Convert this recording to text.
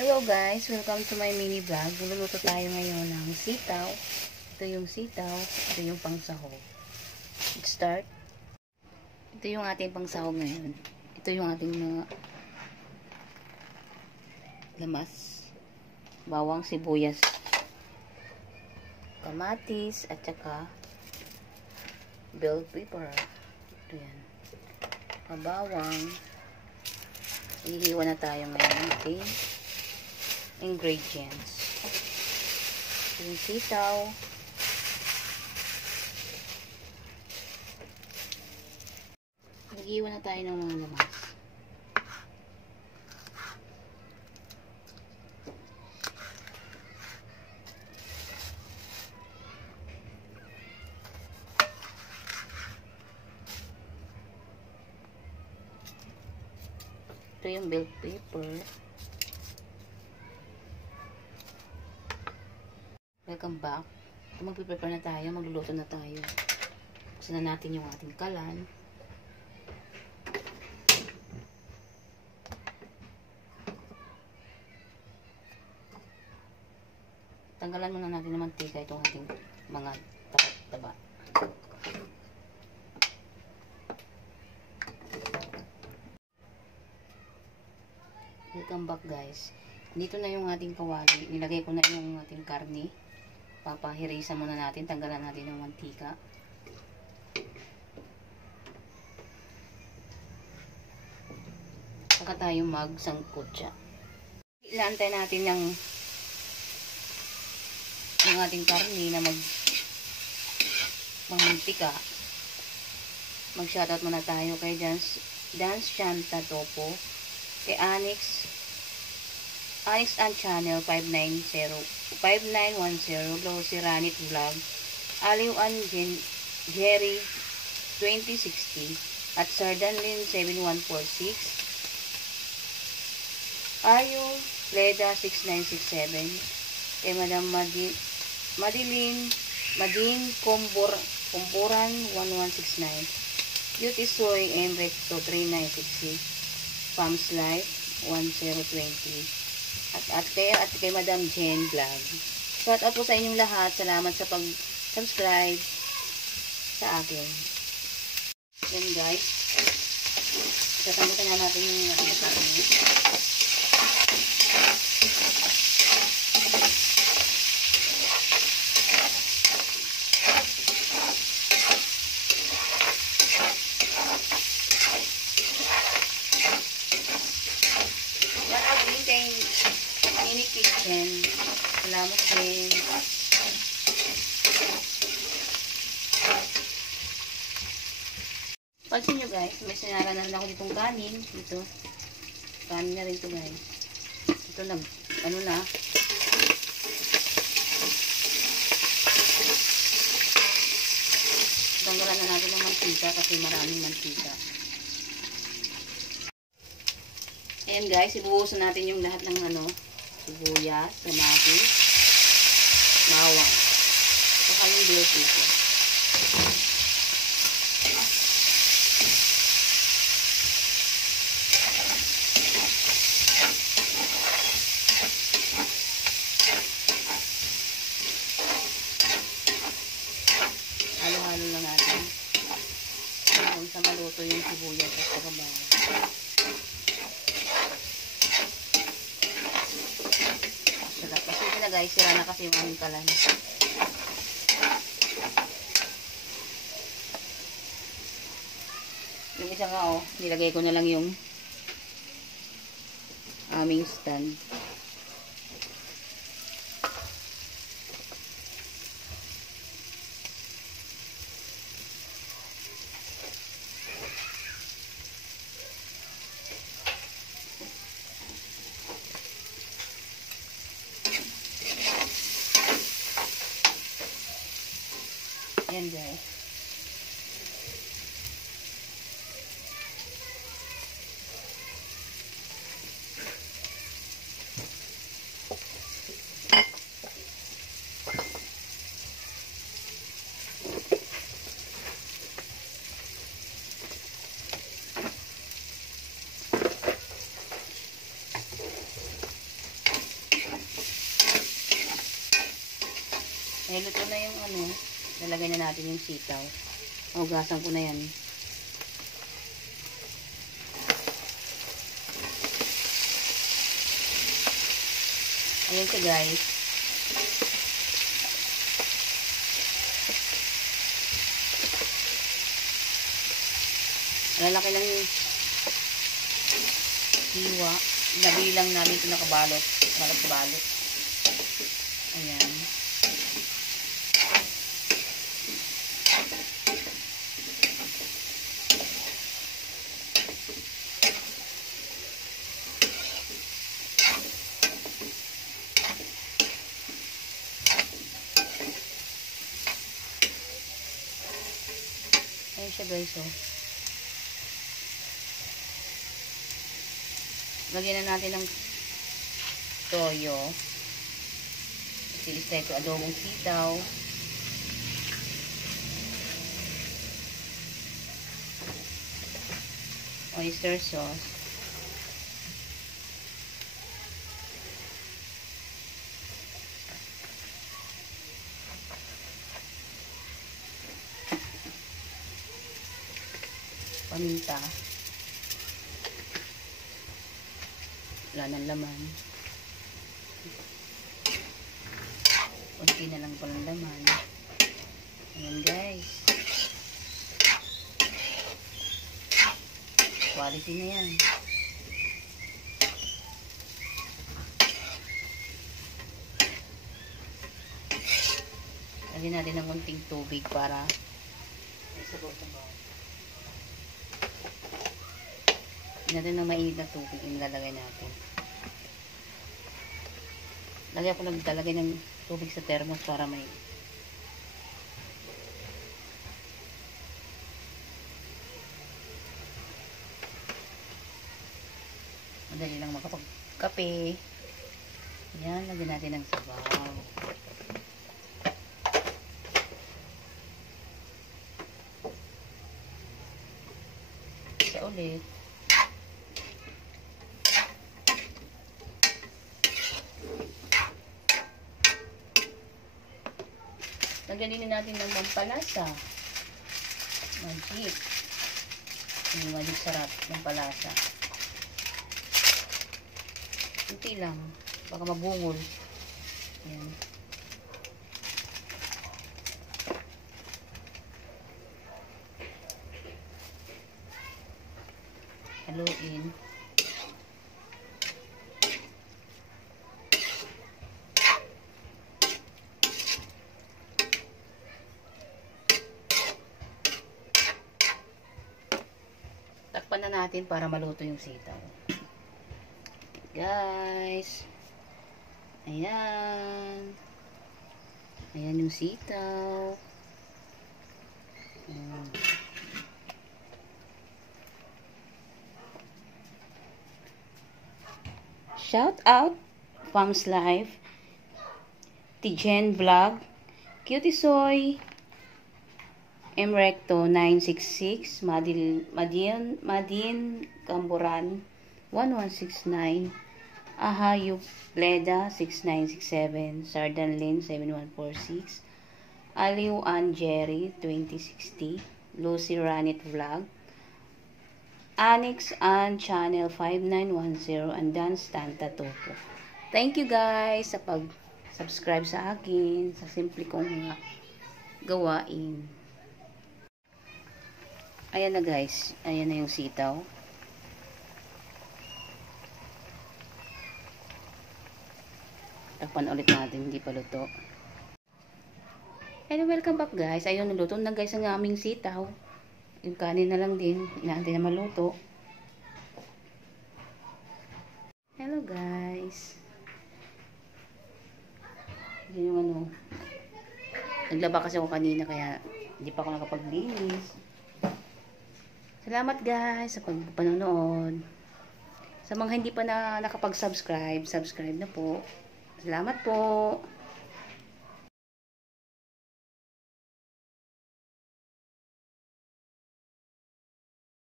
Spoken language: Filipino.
Hello guys, welcome to my mini vlog. Luluto tayo ngayon ng sitaw. Ito yung sitaw, ito yung pangsahog. Let's start. Ito yung ating pangsahog ngayon. Ito yung ating mga lamas, bawang, sibuyas, kamatis, at saka bell pepper. Ito yan. Bawang. Ihiwa na tayo ngayon. Okay. Ingredients. Yung sitaw. Nag-iwan na tayo ng mga lamas. Ito yung bell pepper. Welcome back. Ito magpiprepare na tayo. Magluluto na tayo. Buksan na natin yung ating kalan. Tanggalan muna natin ng mantika itong ating mga taba. Welcome back guys. Dito na yung ating kawali. Nilagay ko na yung ating karne. Papahirisan muna natin. Tanggalan natin ng mantika. Saka tayo magsangkot siya. Ilaantay natin ng ating karne na magmantika. Mag-shoutout muna tayo kay Dance Chanta Topo, kay Anix and Channel 5910, Losi Ranit Vlog, Aliw and Jerry 2060, at Sardanlin 7146, Ayo Leda 6967, kay Madam Mading Kumburan 1169, Beauty Soy Emret 23966, Palms Life 1020, at kay Madam Jen Vlog. Shout out po sa inyong lahat. Salamat sa pag-subscribe sa akin. Yan guys. Sasambutan na natin yung ating karne. Mini kitchen. Salamat din. Pansin nyo guys, may sinara na rin ako ditong kanin. Dito. Kanin na rin ito guys. Ito na, ano na. Tanggalan na natin ng mantika kasi maraming mantika. Ayan guys, ibuhusan natin yung lahat ng sibuyas, kamatis, bawang. Saka yung bell pepper. Halo-halo lang natin. Hanggang sa maluto yung sibuyas at saka bawang. Guys, sira na kasi yung aming kalan. Yung isa nga nilagay ko na lang yung aming stand. Yan guys. Ay, luto na yung ano. Lalagay na natin yung sitaw. Hugasan ko na yan. Ayan siya guys. Lalaki lang yung hiwa. Nabilang namin ito nakabalot. Balot-balot. Ayan. Ayan siya guys, oh. Lagyan na natin ng toyo. Isa ito adobong sitaw. Oyster sauce. Paminta. Wala ng laman. Kunti na lang palang laman. Ayan guys. Quality na yan. Lagyan natin ng kunting tubig para sabaw-sabaw. Lagyan natin ng mainit na tubig yung lalagay natin. Lagyan ko nagtalagay ng tubig sa thermos para may madali lang makapagkape. Yan, lagyan natin ng sabaw. Isa ulit. Lagyan din natin ng pampalasa. Magic. Yung magic sarap ng palasa. Kunti lang. Baka mabungol. Ayan. Haluin. Takpan na natin para maluto yung sitaw. Guys. Ayan. Ayan yung sitaw. Ayan. Shout out Pam's Life, Tijen Vlog, Cutie Soy, Mrecto 966, Madin Camburan 1169, Ahayup Leda 6967, Sardanlin 7146, Aliu Ann Jerry 2060, Lucy Ranit Vlog, Anix Ann Channel 5910, and Dan Stan Tatopo. Thank you guys sa pag-subscribe sa akin, sa simple kong mga gawain. Ayan na guys, ayan na yung sitaw. Takpan ulit natin, hindi pa luto. And welcome back guys. Ayun, naluto na guys ang aming sitaw. Yung kanin na lang din, inaantay na maluto. Hello guys. Yan yung ano. Naglaba kasi ako kanina kaya hindi pa ako nakapaglinis. Salamat guys sa panonood. Sa mga hindi pa na nakapag-subscribe, subscribe na po. Salamat po.